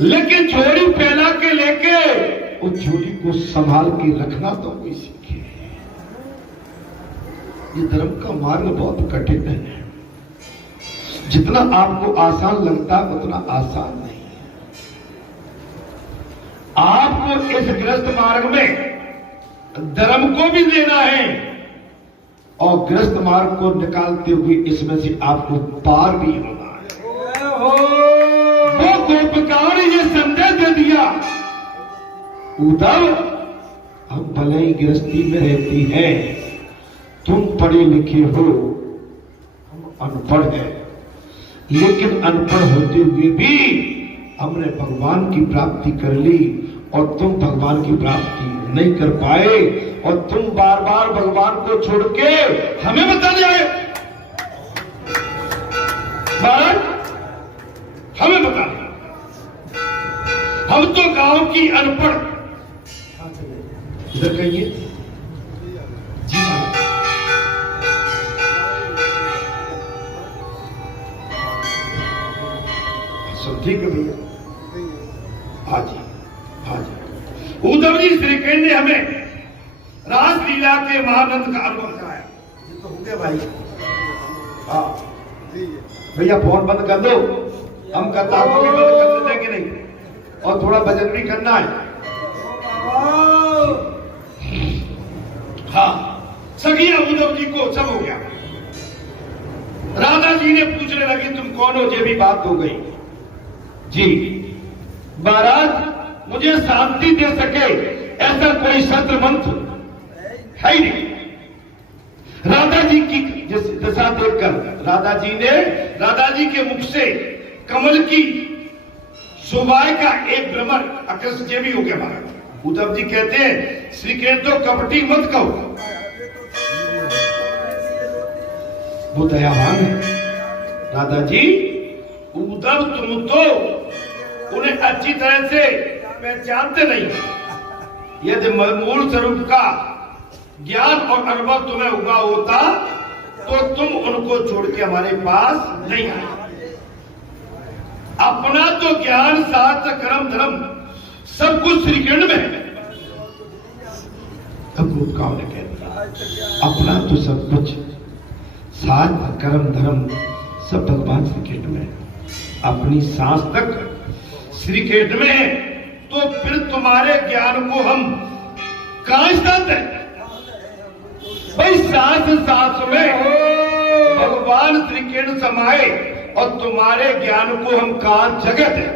लेकिन झोली फैला के लेके उस झोली को संभाल के रखना तो कोई सीखे। ये धर्म का मार्ग बहुत कठिन है। जितना आपको आसान लगता है उतना आसान नहीं है। आपको इस गृहस्थ मार्ग में धर्म को भी देना है और गृहस्थ मार्ग को निकालते हुए इसमें से आपको पार भी होना है। वो गोपिकाओं ने ये संदेश दे दिया, उद्धव हम भले ही गृहस्थी में रहती हैं, तुम पढ़े लिखे हो, हम अनपढ़ हैं, लेकिन अनपढ़ होते हुए भी हमने भगवान की प्राप्ति कर ली और तुम भगवान की प्राप्ति नहीं कर पाए और तुम बार बार भगवान को छोड़ के हमें बता जाए। महाराज हमें बता दें, हम तो गांव की अनपढ़। इधर कहिए जी। सब ठीक है भैया। हाँ जी, हाँ जी। उद्धव जी श्री कृष्ण ने हमें रासलीला के महानंद का अनुभव कराया। ये तो हो गया भाई। हाँ भैया फोन बंद कर दो, हम कथाओं भी बंद कर देंगे नहीं और थोड़ा भजन भी करना है। हाँ सगिया उद्धव जी को सब हो गया। राधा जी ने पूछने लगी तुम कौन हो, ये भी बात हो गई जी। महाराज मुझे शांति दे सके ऐसा कोई शस्त्र मंत्र है ही नहीं। राधा जी की दशा देखकर राधा जी के मुख से कमल की सुबाई का एक भ्रमर आकर्षित भी हो गया। महाराज उद्धव जी कहते हैं श्री कृष्ण तो कपटी मत कहो, वो दयावान है। राधा जी उद्धव तुम तो उन्हें अच्छी तरह से पहचानते नहीं। यदि मूल स्वरूप का ज्ञान और अनुभव तुम्हें हुआ होता तो तुम उनको छोड़ के हमारे पास नहीं आए। अपना तो ज्ञान शास्त्र कर्म धर्म सब कुछ श्री कृष्ण में है। तब गोपिकाओं ने कह दिया अपना तो सब कुछ शास्त्र कर्म धर्म सब भगवान श्री कृष्ण में है, अपनी सांस तक श्री कृष्ण में है, तो फिर तुम्हारे ज्ञान को हम कहां स्थान दें? भाई सांस में भगवान श्री कृष्ण समाये और तुम्हारे ज्ञान को हम कहां जगह दें?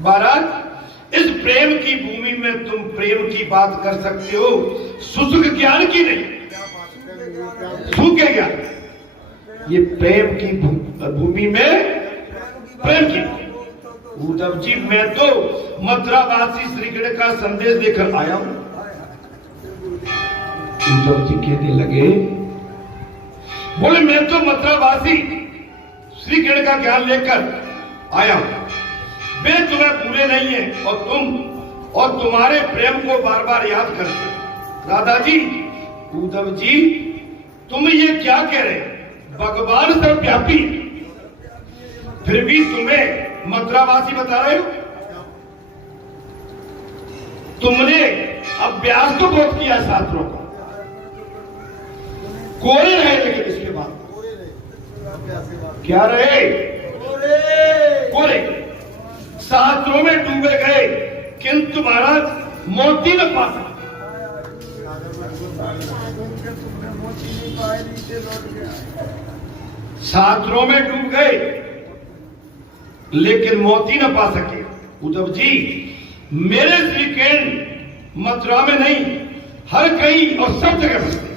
महाराज इस प्रेम की भूमि में तुम प्रेम की बात कर सकते हो, शुष्क ज्ञान की नहीं, सूखे ज्ञान। ये प्रेम की भूमि में प्रेम की। उद्धव जी मैं तो मथुरावासी श्री कृष्ण का संदेश देकर आया हूं। उद्धव जी कहने लगे बोले मैं तो मथुरावासी श्री कृष्ण का ज्ञान लेकर आया हूं। वे तुम्हें भूले नहीं है और तुम और तुम्हारे प्रेम को बार बार याद करते। राधा जी उद्धव जी तुम ये क्या कह रहे? भगवान सर्वव्यापी फिर भी तुम्हें मथुरावासी बता रहे हो। तुमने अभ्यास तो बहुत किया शास्त्रों का, कोरे रहे, लेकिन इसके बाद क्या रहे? कोरे। शास्त्रों में डूबे गए किंतु महाराज मोती न पा सके। शास्त्रों में डूब गए लेकिन मोती न पा सके। उद्धव जी मेरे श्री कृष्ण मथुरा में नहीं हर कहीं और सब जगह बसते।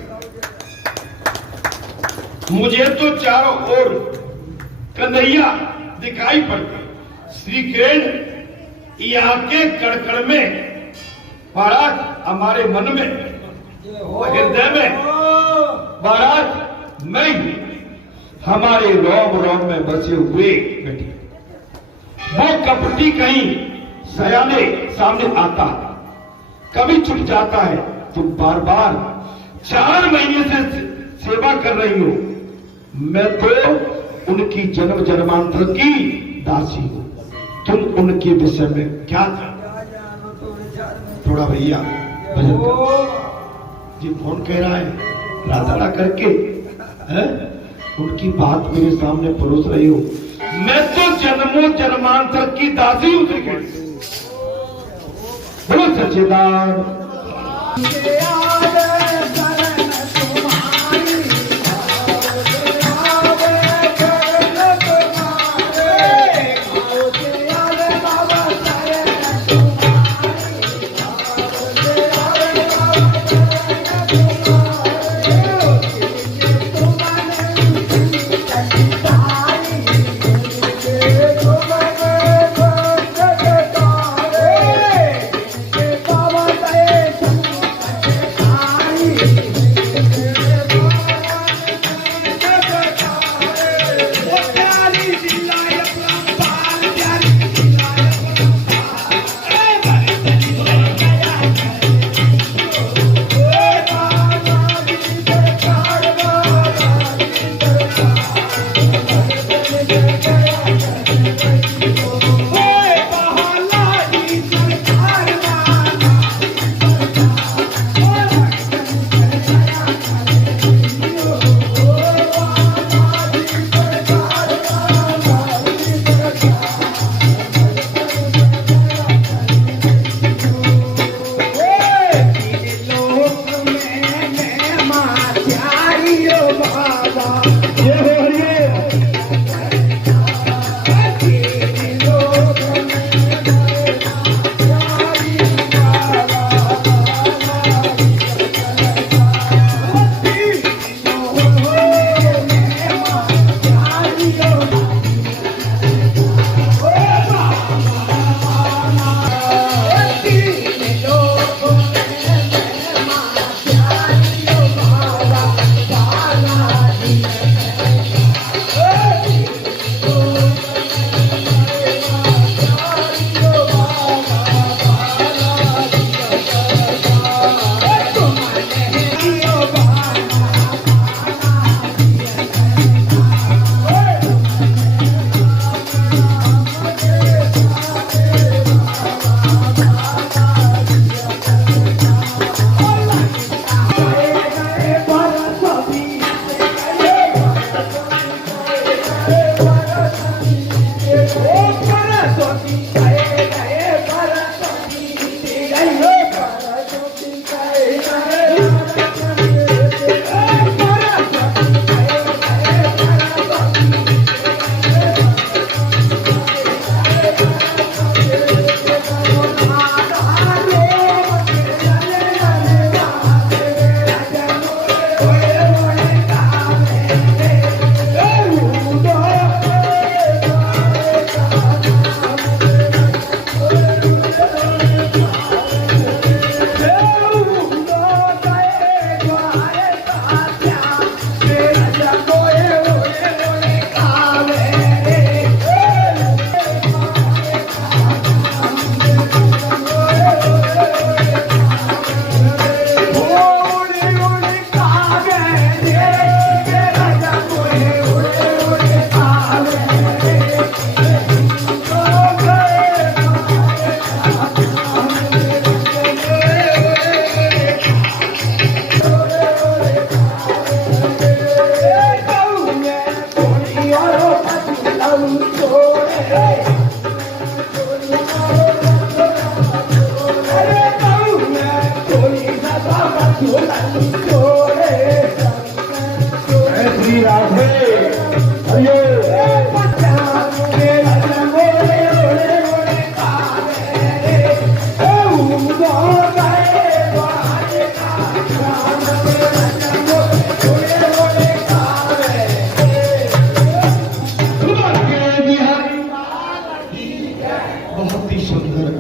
मुझे तो चारों ओर कन्हैया दिखाई पड़ते। श्री कृष्ण यहाँ के कड़कड़ में महाराज हमारे मन में हृदय में महाराज मैं हमारे रोम रोम में बसे हुए बैठे। वो कपटी कहीं सयाने सामने आता है, कभी छुप जाता है। तुम बार बार 4 महीने से सेवा कर रही हो, मैं तो उनकी जन्म जन्मांतर की दासी हूं। तुम उनके विषय में क्या था? थोड़ा भैया भजन कर। जी कौन कह रहा है राधा करके है? उनकी बात मेरे सामने परोस रही हो। मैं तो जन्मों जन्मांतर की दासी हूं श्री कृष्ण। बोलो सच्चिदानंद।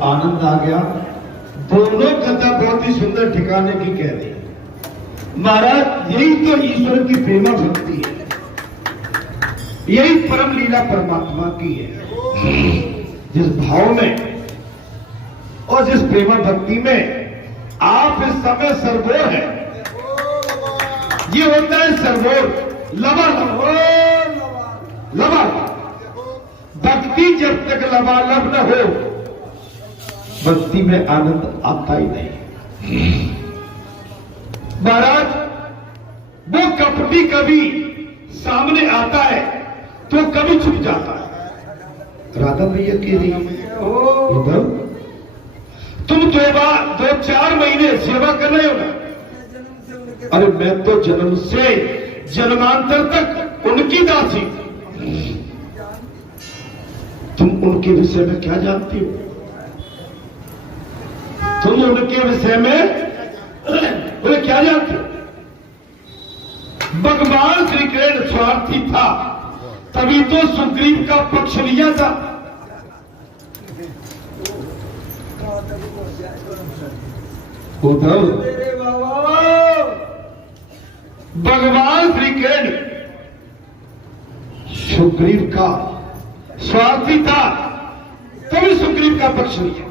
आनंद आ गया। दोनों कथा बहुत ही सुंदर ठिकाने की कह रही महाराज। यही तो ईश्वर की प्रेमा भक्ति है, यही परम लीला परमात्मा की है। जिस भाव में और जिस प्रेमा भक्ति में आप इस समय सरबोर है, ये होता है सरबोर लबा लबा। भक्ति जब तक लबालब न हो, भक्ति में आनंद आता ही नहीं। महाराज, वो कपटी कभी सामने आता है तो कभी छुप जाता है। राधा भैया कह रही है, तुम 2-4 महीने सेवा कर रहे हो ना, अरे मैं तो जन्म से जन्मांतर तक उनकी दासी। तुम उनके विषय में क्या जानती हो? तुम उनके विषय में क्या जानते हो? भगवान श्री कृष्ण स्वार्थी था, तभी तो सुग्रीव का पक्ष लिया था। उद्धव, भगवान श्री कृष्ण सुग्रीव का स्वार्थी था, तभी सुग्रीव का पक्ष लिया।